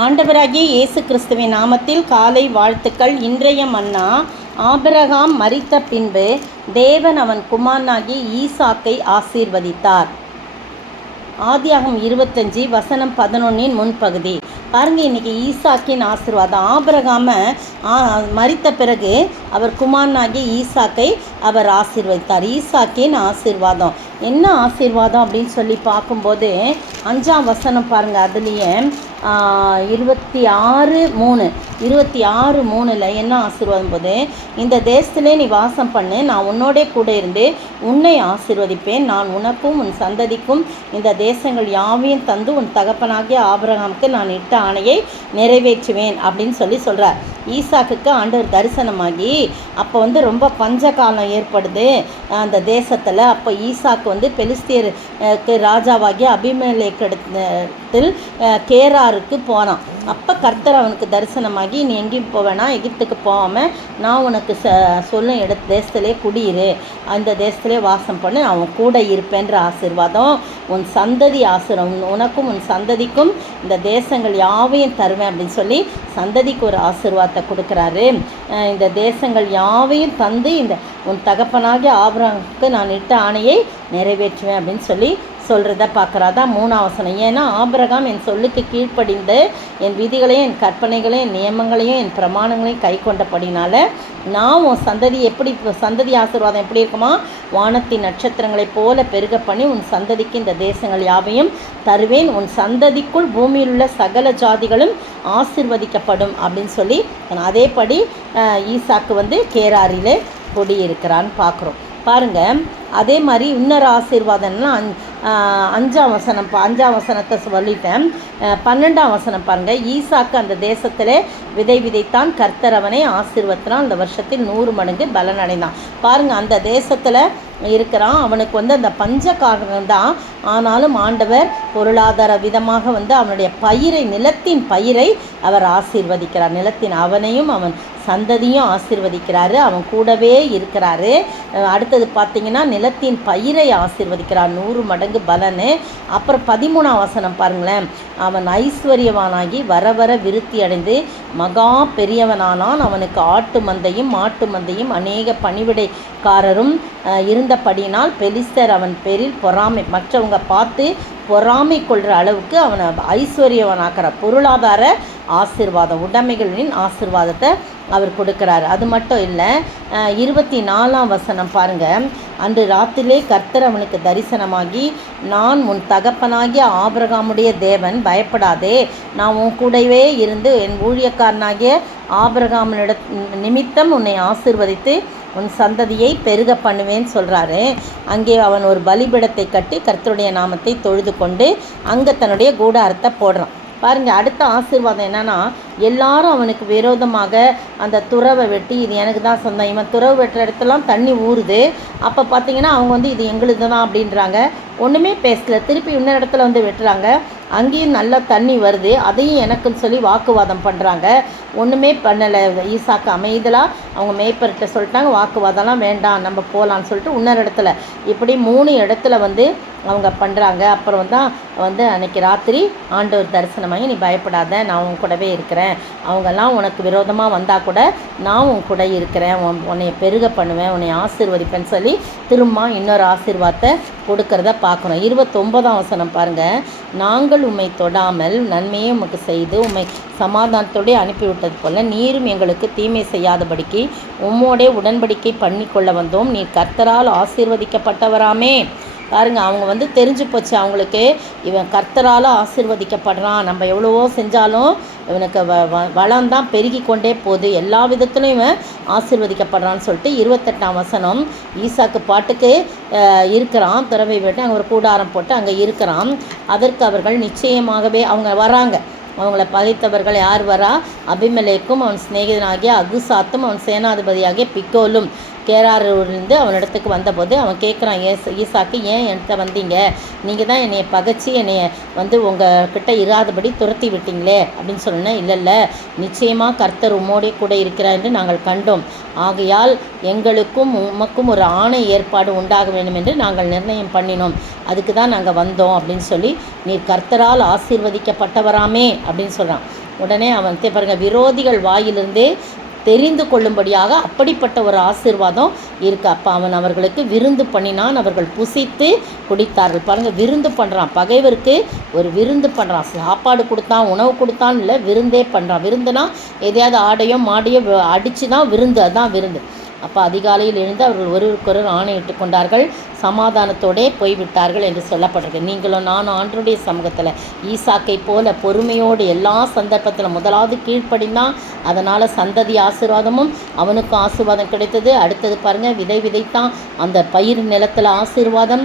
ஆண்டவராகிய இயேசு கிறிஸ்துவின் நாமத்தில் காலை வாழ்த்துக்கள். இன்றைய மன்னா, ஆபிரகாம் மரித்த பின்பு தேவன் அவன் குமாரனாகிய ஈசாக்கை ஆசீர்வதித்தார். ஆதியாகமம் 25:11 முன்பகுதி பாருங்கள். இன்றைக்கி ஈசாக்கின் ஆசீர்வாதம். ஆபிரகாம மரித்த பிறகு அவர் குமாரனாகிய ஈசாக்கை அவர் ஆசீர்வதித்தார். ஈசாக்கின் ஆசீர்வாதம் என்ன ஆசீர்வாதம் அப்படின்னு சொல்லி பார்க்கும்போது 5ஆம் வசனம் பாருங்கள். அதுலேயே 26:3 என்ன ஆசீர்வாதம் போது, இந்த தேசத்திலே நீ வாசம் பண்ணு, நான் உன்னோடே கூட இருந்து உன்னை ஆசீர்வதிப்பேன், நான் உனக்கும் உன் சந்ததிக்கும் இந்த தேசங்கள் யாவையும் தந்து உன் தகப்பனாகிய ஆபிரகாமுக்கு நான் இட்ட ஆணையை நிறைவேற்றுவேன் அப்படின்னு சொல்கிறார். ஈசாக்குக்கு ஆண்டவர் தரிசனமாகி அப்போ ரொம்ப பஞ்ச காலம் ஏற்படுது அந்த தேசத்தில். அப்போ ஈசாக்கு பெலிஸ்தியருக்கு ராஜாவாகிய அபிமெலேக்கிடத்தில் கேராருக்கு போனான். அப்போ கர்த்தர் அவனுக்கு தரிசனமாகி, நீ எங்கேயும் போவேனா, எகிப்துக்கு போகாமல் நான் உனக்கு சொல்லும் தேசத்திலே குடியிரு, அந்த தேசத்திலே வாசம் பண்ணு, நான் உன் கூட இருப்பேன்ற ஆசீர்வாதம், உன் சந்ததி ஆசீர்வாதம், உனக்கும் உன் சந்ததிக்கும் இந்த தேசங்கள் யாவையும் தருவேன் அப்படின்னு சொல்லி சந்ததிக்கு ஒரு ஆசீர்வாதத்தை கொடுக்குறாரு. இந்த தேசங்கள் யாவையும் தந்து இந்த உன் தகப்பனாகிய ஆபிரகாமுக்கு நான் இட்ட ஆணையை நிறைவேற்றுவேன் அப்படின்னு சொல்லி சொல்கிறத பார்க்குறாதான் 3ஆம் வசனம். ஏன்னா ஆபிரகாம் என் சொல்லுக்கு கீழ்ப்படிந்து என் விதிகளையும் என் கற்பனைகளையும் என் நியமங்களையும் என் பிரமாணங்களையும் கை கொண்டபடினால நான் உன் சந்ததி சந்ததி ஆசீர்வாதம் எப்படி இருக்குமா, வானத்தின் நட்சத்திரங்களைப் போல பெருக பண்ணி உன் சந்ததிக்கு இந்த தேசங்கள் யாவையும் தருவேன், உன் சந்ததிக்குள் பூமியில் உள்ள சகல ஜாதிகளும் ஆசீர்வதிக்கப்படும் அப்படின்னு சொல்லி அதேபடி ஈசாக்கு கேராரிலே குடியிருக்கிறான்னு பார்க்குறோம். பாருங்கள். அதே மாதிரி இன்னொரு ஆசீர்வாதம்னா 5ஆம் வசனம் 5ஆம் வசனத்தை சொல்லிட்டேன். 12ஆம் வசனம் பாருங்கள். ஈசாக்கு அந்த தேசத்திலே விதை விதைத்தான், கர்த்தர் அவனை ஆசீர்வதித்தான், அந்த வருஷத்தில் 100 மடங்கு பலனடைந்தான். பாருங்கள், அந்த தேசத்தில் இருக்கிறான். அவனுக்கு அந்த பஞ்சகாலம் தான். ஆனாலும் ஆண்டவர் பொருளாதார விதமாக அவனுடைய நிலத்தின் பயிரை அவர் ஆசீர்வதிக்கிறார். அவனையும் அவன் சந்ததியும் ஆசீர்வதிக்கிறாரு. அவன் கூடவே இருக்கிறாரு. அடுத்தது பார்த்திங்கன்னா நிலத்தின் பயிரை ஆசீர்வதிக்கிறார், 100 மடங்கு பலனு. அப்புறம் 13ஆம் வசனம் பாருங்களேன். அவன் ஐஸ்வர்யவானாகி வர வர விருத்தி அடைந்து மகா பெரியவனானான். அவனுக்கு ஆட்டு மந்தையும் மாட்டு மந்தையும் அநேக பணிவிடைக்காரரும் இருந்தபடியினால் பெலிஸ்தர் அவன் பேரில் பொறாமை, மற்றவங்க பார்த்து பொறாமை கொள்கிற அளவுக்கு அவனை ஐஸ்வர்யவனாக்கிற பொருளாதார ஆசீர்வாதம், உடைமைகளின் ஆசீர்வாதத்தை அவர் கொடுக்குறாரு. அது மட்டும் இல்லை, 24ஆம் வசனம் பாருங்கள். அன்று ராத்திரிலே கர்த்தர் அவனுக்கு தரிசனமாகி, நான் உன் தகப்பனாகிய ஆபிரகாமுடைய தேவன், பயப்படாதே, நான் உன் கூடவே இருந்து என் ஊழியக்காரனாகிய ஆபிரகாமினிட நிமித்தம் உன்னை ஆசீர்வதித்து உன் சந்ததியை பெருக பண்ணுவேன்னு சொல்கிறாரு. அங்கே அவன் ஒரு பலிபீடத்தை கட்டி கர்த்தருடைய நாமத்தை தொழுது கொண்டு அங்கே தன்னுடைய கூடாரத்தை போடுறான். பாருங்கள், அடுத்த ஆசீர்வாதம் என்னென்னா, எல்லாரும் அவனுக்கு விரோதமாக அந்த துறவை வெட்டி, இது எனக்கு தான் சொந்தம், இவன் துறவு வெட்டுற இடத்துலாம் தண்ணி ஊறுது. அப்போ பார்த்திங்கன்னா அவங்க இது எங்களுது தான் அப்படின்றாங்க. ஒன்றுமே பேசல. திருப்பி இன்னொரு இடத்துல வெட்டுறாங்க. அங்கேயும் நல்லா தண்ணி வருது, அதையும் எனக்குன்னு சொல்லி வாக்குவாதம் பண்ணுறாங்க. ஒன்றுமே பண்ணலை. ஈசாக்கு அமைதலாக அவங்க மேய்ப்பர்கிட்ட சொல்லிட்டாங்க, வாக்குவாதம்லாம் வேண்டாம், நம்ம போகலான்னு சொல்லிட்டு இன்னொரு இடத்துல இப்படி 3 இடத்துல அவங்க பண்ணுறாங்க. அப்புறம் அன்றைக்கி ராத்திரி ஆண்டவர் தரிசனமாகி, நீ பயப்படாத, நான் உன் கூடவே இருக்கிறேன், அவங்கெல்லாம் உனக்கு விரோதமாக வந்தால் கூட நான் உன் கூட இருக்கிறேன், உன்னை பெருக பண்ணுவேன், உன்னை ஆசீர்வதிப்பேன்னு சொல்லி திரும்ப இன்னொரு ஆசீர்வாதத்தை கொடுக்கறத பார்க்கணும். 29ஆம் வசனம் பாருங்கள். நாங்கள் உம்மை தொடாமல் நன்மையை உமக்கு செய்து உம்மை சமாதானத்தோடு அனுப்பிவிட்டது போல நீரும் எங்களுக்கு தீமை செய்யாதபடிக்கு உம்மோடே உடன்படிக்கை பண்ணி கொள்ள வந்தோம், நீ கர்த்தரால் ஆசீர்வதிக்கப்பட்டவராமே. பாருங்கள், அவங்க தெரிஞ்சு போச்சு அவங்களுக்கு, இவன் கர்த்தரால் ஆசீர்வதிக்கப்படுறான், நம்ம எவ்வளவோ செஞ்சாலும் இவனுக்கு வளம்தான் பெருகி கொண்டே போகுது, எல்லா விதத்துலையும் இவன் ஆசீர்வதிக்கப்படுறான்னு சொல்லிட்டு 28ஆம் வசனம். ஈசாக்கு பாட்டுக்கு இருக்கிறான், துறவை விட்டு அங்கே ஒரு கூடாரம் போட்டு அங்கே இருக்கிறான். அதற்கு அவர்கள் நிச்சயமாகவே அவங்க வராங்க. அவங்கள பகைத்தவர்கள் யார் வரா? அபிமெலேக்கும் அவன் சிநேகிதனாகிய அகுசாத்தும் அவன் சேனாதிபதியாகிய பிக்கோலும் கேராரிலிருந்து அவனிடத்துக்கு வந்தபோது அவன் கேட்குறான், ஈசாக்கு, ஏன் என்கிட்ட வந்தீங்க? நீங்கள் தான் என்னையை பகைச்சி என்னைய உங்கள் கிட்ட இராதபடி துரத்தி விட்டீங்களே அப்படின்னு சொன்னேன். இல்லை, நிச்சயமாக கர்த்தர் உம்மோடே கூட இருக்கிறார் என்று நாங்கள் கண்டோம், ஆகையால் எங்களுக்கும் உமக்கும் ஒரு ஆணை ஏற்பாடு உண்டாக வேண்டும் என்று நாங்கள் நிர்ணயம் பண்ணினோம், அதுக்கு தான் நாங்கள் வந்தோம் அப்படின்னு சொல்லி, நீர் கர்த்தரால் ஆசீர்வதிக்கப்பட்டவராமே அப்படின்னு சொல்கிறான். உடனே அவன் பாருங்க, விரோதிகள் வாயிலிருந்தே தெரிந்து கொள்ளும்படியாக அப்படிப்பட்ட ஒரு ஆசீர்வாதம் இருக்குது. அப்போ அவன் அவர்களுக்கு விருந்து பண்ணினான், அவர்கள் புசித்து குடித்தார்கள். பாருங்கள், விருந்து பண்ணுறான், பகைவருக்கு ஒரு விருந்து பண்ணுறான். சாப்பாடு கொடுத்தான், உணவு கொடுத்தான் இல்லை, விருந்தே பண்ணுறான். விருந்துனா எதையாவது ஆடையோ மாடையோ அடித்து தான் விருந்து, அதுதான் விருந்து. அப்போ அதிகாலையில் எழுந்து அவர்கள் ஒருவருக்கொருவர் ஆணையிட்டு கொண்டார்கள், சமாதானத்தோடே போய்விட்டார்கள் என்று சொல்லப்பட்டிருக்கு. நீங்களும் நானும் ஆண்டவருடைய சமூகத்தில் ஈசாக்கை போல பொறுமையோடு எல்லா சந்தர்ப்பத்தில் முதலாவது கீழ்ப்படிந்தான். அதனால் சந்ததி ஆசீர்வாதமும் அவனுக்கும் ஆசீர்வாதம் கிடைத்தது. அடுத்தது பாருங்கள், விதைத்தான், அந்த பயிர் நிலத்தில் ஆசீர்வாதம்,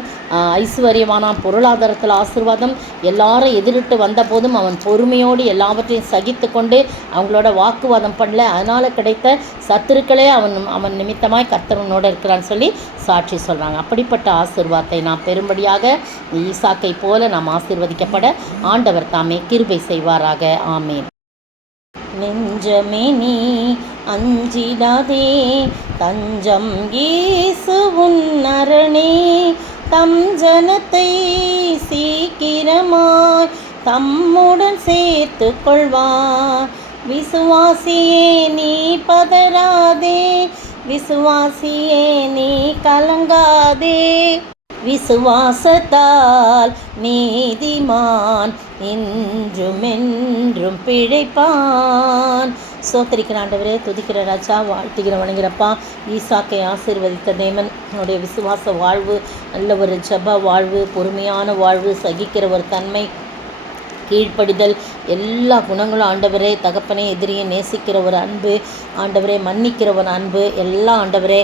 ஐஸ்வர்யமானான், பொருளாதாரத்தில் ஆசீர்வாதம். எல்லாரும் எதிரிட்டு வந்த போதும் அவன் பொறுமையோடு எல்லாவற்றையும் சகித்து கொண்டு அவங்களோட வாக்குவாதம் பண்ணல. அதனால் கிடைத்த சத்துருக்களே அவன் நிமித்தமாய் கர்த்தரனோடு இருக்கிறான்னு சொல்லி சாட்சி சொல்கிறாங்க. அப்படிப்பட்ட ஆசீர்வாதத்தை நாம் பெரும்படியாக ஈசாக்கை போல நாம் ஆசீர்வதிக்கப்பட ஆண்டவர் தாமே கிருபை செய்வாராக. ஆமேன். நெஞ்சமே நீ அஞ்சிடாதே, தஞ்சம் இயேசு உன் அரணே, தம் ஜனத்தை சீக்கிரமாய் தம்முடன் சேர்த்து கொள்வார். விசுவாசியே நீ பதறாதே, விசுவாசியே நீ கலங்காதே, விசுவாசத்தால் நீதிமான் இன்றுமென்றும் பிழைப்பான். சோத்தரிக்கிற ஆண்டவரே, துதிக்கிற ராஜா, வாழ்த்துகிற வணங்குகிறப்பா. ஈசாக்கை ஆசீர்வதித்த தேவன் என்னுடைய விசுவாச வாழ்வு, நல்ல ஒரு ஜப வாழ்வு, பொறுமையான வாழ்வு, சகிக்கிற ஒரு தன்மை, கீழ்ப்படிதல், எல்லா குணங்களும் ஆண்டவரே, தகப்பனே எதிரியை நேசிக்கிற ஒரு அன்பு, ஆண்டவரே மன்னிக்கிற ஒரு அன்பு, எல்லாம் ஆண்டவரே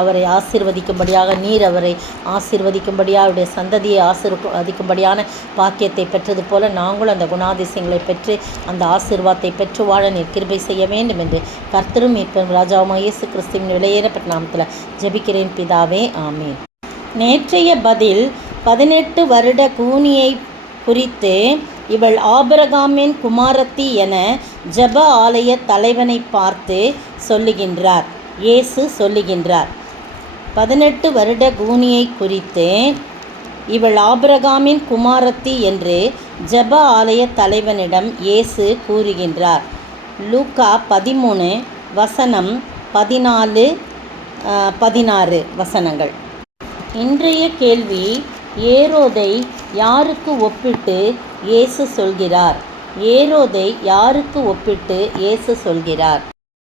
அவரை ஆசீர்வதிக்கும்படியாக, நீர் அவரை ஆசீர்வதிக்கும்படியாக, அவருடைய சந்ததியை ஆசீர்வதிக்கும்படியான பாக்கியத்தை பெற்றது போல நாங்களும் அந்த குணாதிசயங்களை பெற்று அந்த ஆசீர்வாதத்தை பெற்று வாழ நீர் கிருபை செய்ய வேண்டும் என்று கர்த்தரும் இப்போ ராஜாவுமா இயேசு கிறிஸ்துவின் விலையேறப்பட்ட நாமத்தில் ஜெபிக்கிறேன் பிதாவே, ஆமீன். நேற்றைய பதில் 18 வருட கூனியை குறித்து இவள் ஆபிரகாமின் குமாரத்தி என ஜெப ஆலய தலைவனை பார்த்து சொல்லுகின்றார். இயேசு சொல்லுகின்றார். 18 வருட கூனியை குறித்து இவள் ஆபிரகாமின் குமாரத்தி என்று ஜெப ஆலய தலைவனிடம் இயேசு கூறுகின்றார். லூக்கா 13 வசனம் 14, 16 வசனங்கள். இன்றைய கேள்வி, ஏரோதை யாருக்கு ஒப்பிட்டு இயேசு சொல்கிறார்? ஏரோதை யாருக்கு ஒப்பிட்டு இயேசு சொல்கிறார்?